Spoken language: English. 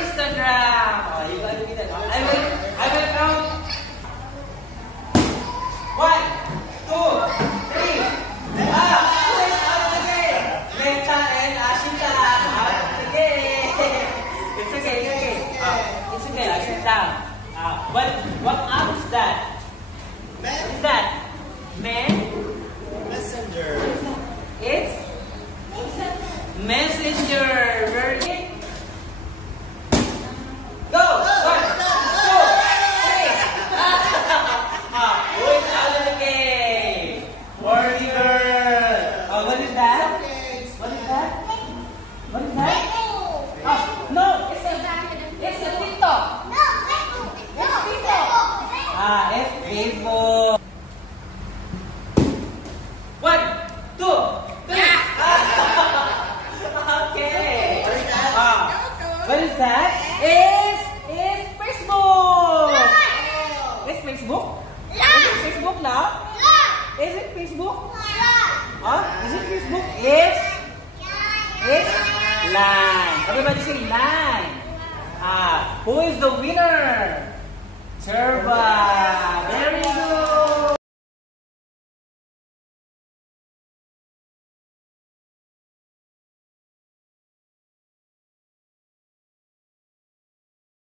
Instagram. Oh, you gotta do that. I will count. 1, 2, 3. Who is out of the game? Meta and Ashita out of the game. It's okay. It's okay. I sit down. What app is that? What is that? Man? Messenger. It's Messenger. Very good. Go! 1, 2, 3. Who is out of the game? Worthy girl. What is that? What is that? What is that? No, it's a TikTok. It's TikTok. It's Facebook. 1, 2, 3. Okay. What is that? It's Facebook. It's Facebook. Is it Facebook now? Is it Facebook? Is it Facebook? It's Line. Everybody say Line. Who is the winner? Turban.